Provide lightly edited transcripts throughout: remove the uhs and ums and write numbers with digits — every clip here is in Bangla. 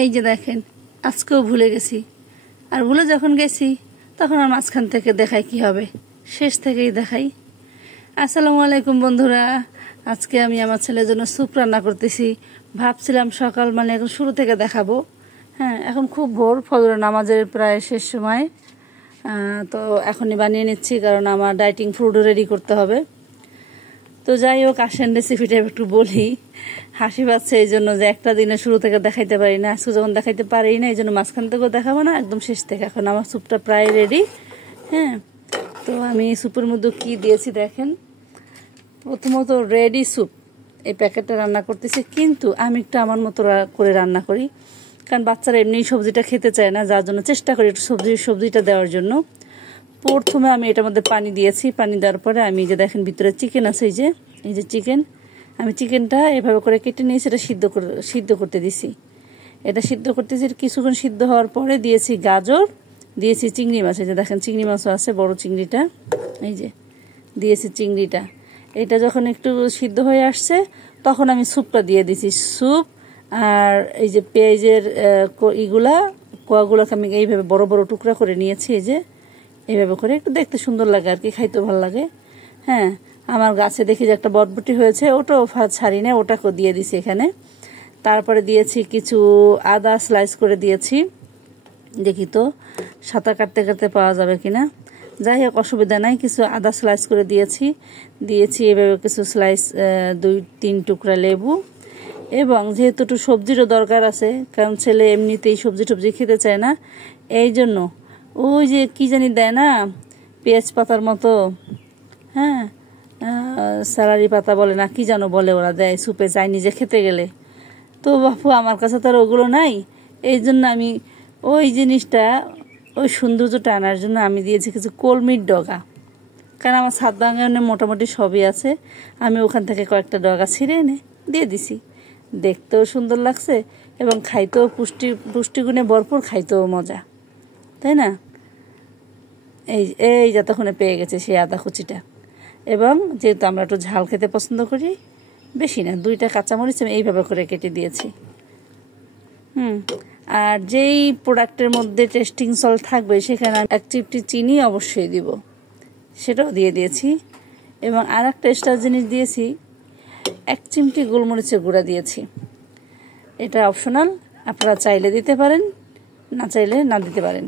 এই যে দেখেন, আজকেও ভুলে গেছি। আর ভুলে যখন গেছি তখন আর মাঝখান থেকে দেখাই কি হবে, শেষ থেকেই দেখাই। আসসালামু আলাইকুম বন্ধুরা, আজকে আমি আমার ছেলের জন্য স্যুপ রান্না করতেছি। ভাবছিলাম সকাল মানে এখন শুরু থেকে দেখাবো। হ্যাঁ, এখন খুব ভোর, ফজরের নামাজের প্রায় শেষ সময়। তো এখনই বানিয়ে নিচ্ছি, কারণ আমার ডাইটিং ফুডও রেডি করতে হবে। তো যাই হোক, আসেন রেসিপিটা একটু বলি। হাসি পাচ্ছে এই জন্য যে একটা দিনে শুরু থেকে দেখাইতে পারি না। আজকে যখন দেখাইতে পারি না, এই জন্য মাঝখান থেকেও দেখাবো না, একদম শেষ থেকে। এখন আমার স্যুপটা প্রায় রেডি। হ্যাঁ, তো আমি স্যুপের মধ্যে কি দিয়েছি দেখেন। প্রথমত রেডি স্যুপ, এই প্যাকেটটা রান্না করতেছি, কিন্তু আমি একটু আমার মতো করে রান্না করি, কারণ বাচ্চারা এমনি সবজিটা খেতে চায় না, যার জন্য চেষ্টা করি একটু সবজিটা দেওয়ার জন্য। প্রথমে আমি এটার মধ্যে পানি দিয়েছি। পানি দেওয়ার পরে আমি যে দেখেন ভিতরে চিকেন আছে, এই যে চিকেন, আমি চিকেনটা এভাবে করে কেটে নিয়ে সেটা সিদ্ধ করতে দিছি। এটা সিদ্ধ করতেছি, কিছুক্ষণ সিদ্ধ হওয়ার পরে দিয়েছি গাজর, দিয়েছি চিংড়ি মাছ। এই যে দেখেন চিংড়ি মাছও আছে, বড় চিংড়িটা, এই যে দিয়েছি চিংড়িটা। এটা যখন একটু সিদ্ধ হয়ে আসছে তখন আমি স্যুপটা দিয়ে দিছি। স্যুপ আর এই যে পেঁয়াজের কোয়াগুলোকে আমি এইভাবে বড় বড় টুকরা করে নিয়েছি। এই যে এইভাবে করে, একটু দেখতে সুন্দর লাগে আর কি, খাইতে ভালো লাগে। হ্যাঁ, আমার গাছে দেখি যে একটা বটবটি হয়েছে, ওটাও ছাড়ি না, ওটাকেও দিয়ে দিছি এখানে। তারপরে দিয়েছি কিছু আদা স্লাইস করে দিয়েছি, দেখি তো সাঁতার কাটতে কাটতে পাওয়া যাবে কিনা। যাই হোক, অসুবিধা নাই, কিছু আদা স্লাইস করে দিয়েছি এভাবে কিছু স্লাইস, 2-3 টুকরা লেবু। এবং যেহেতু একটু সবজিরও দরকার আছে, কারণ ছেলে এমনিতেই সবজি খেতে চায় না, এই জন্য ওই যে কি জানি দেয় না, পেঁয়াজ পাতার মতো, হ্যাঁ, স্যালারি পাতা বলে না কি যেন বলে, ওরা দেয় স্যুপে চাইনিজে খেতে গেলে। তো বাপু আমার কাছে তো আর ওগুলো নাই, এই জন্য আমি ওই জিনিসটা, ওই সৌন্দর্যটা আনার জন্য আমি দিয়েছি কিছু কলমির ডগা। কারণ আমার ছাদ বাগানে মোটামুটি সবই আছে, আমি ওখান থেকে কয়েকটা ডগা ছিঁড়ে এনে দিয়ে দিছি। দেখতেও সুন্দর লাগছে এবং খাইতেও পুষ্টিগুণে ভরপুর, খাইতেও মজা, তাই না? এই যতক্ষণে পেয়ে গেছে সেই আদা কুচিটা। এবং যেহেতু আমরা একটু ঝাল খেতে পছন্দ করি, বেশি না, 2টা কাঁচামরিচ আমি এইভাবে করে কেটে দিয়েছি। আর যেই প্রোডাক্টের মধ্যে টেস্টিং সল্ট থাকবে সেখানে আমি 1 চিমটি চিনি অবশ্যই দিব, সেটাও দিয়ে দিয়েছি। এবং আর একটা এক্সট্রা জিনিস দিয়েছি, 1 চিমটি গোলমরিচের গুঁড়া দিয়েছি। এটা অপশনাল, আপনারা চাইলে দিতে পারেন, না চাইলে না দিতে পারেন।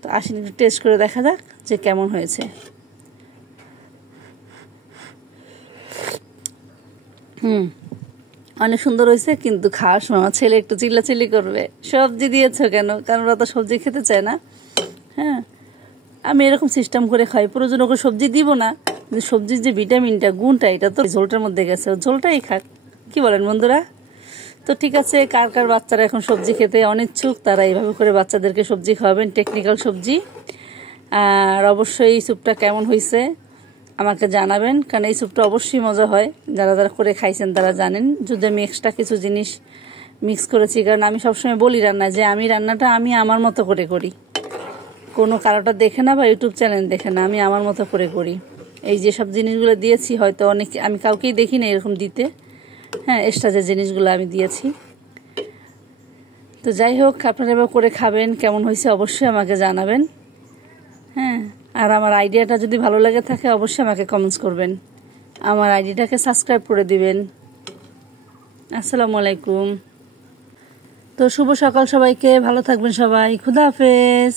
তো আসেন একটু টেস্ট করে দেখা যাক যে কেমন হয়েছে। অনেক সুন্দর হয়েছে, কিন্তু খাওয়ার সময় আমার ছেলে একটু চিল্লাচিল্লি করবে, সবজি দিয়েছো কেন, কারণ ওরা তো সবজি খেতে চায় না। হ্যাঁ, আমি এরকম সিস্টেম করে খাই, প্রয়োজন ওকে সবজি দিব না, কিন্তু সবজির যে ভিটামিনটা, গুণটা, এটা তো ঝোলটার মধ্যে গেছে, ঝোলটাই খাক। কি বলেন বন্ধুরা? তো ঠিক আছে, কার কার বাচ্চারা এখন সবজি খেতে অনিচ্ছুক, তারা এইভাবে করে বাচ্চাদেরকে সবজি খাওয়াবেন, টেকনিক্যাল সবজি। আর অবশ্যই এই স্যুপটা কেমন হয়েছে আমাকে জানাবেন, কারণ এই স্যুপটা অবশ্যই মজা হয়, যারা যারা করে খাইছেন তারা জানেন। যদি আমি এক্সট্রা কিছু জিনিস মিক্স করেছি, কারণ আমি সবসময় বলি যে আমি রান্নাটা আমি আমার মতো করে করি, কোনো কারোটা দেখে না বা ইউটিউব চ্যানেল দেখে না, আমি আমার মতো করে করি। এই যে সব জিনিসগুলো দিয়েছি, হয়তো আমি কাউকেই দেখি না এরকম দিতে। হ্যাঁ, এক্সট্রা যে জিনিসগুলো আমি দিয়েছি। তো যাই হোক, আপনারা এবার করে খাবেন, কেমন হয়েছে অবশ্যই আমাকে জানাবেন। হ্যাঁ, আর আমার আইডিয়াটা যদি ভালো লাগে থাকে অবশ্যই আমাকে কমেন্টস করবেন, আমার আইডিটাকে সাবস্ক্রাইব করে দিবেন। আসসালামু আলাইকুম। তো শুভ সকাল সবাইকে, ভালো থাকবেন সবাই, খুদা হাফেজ।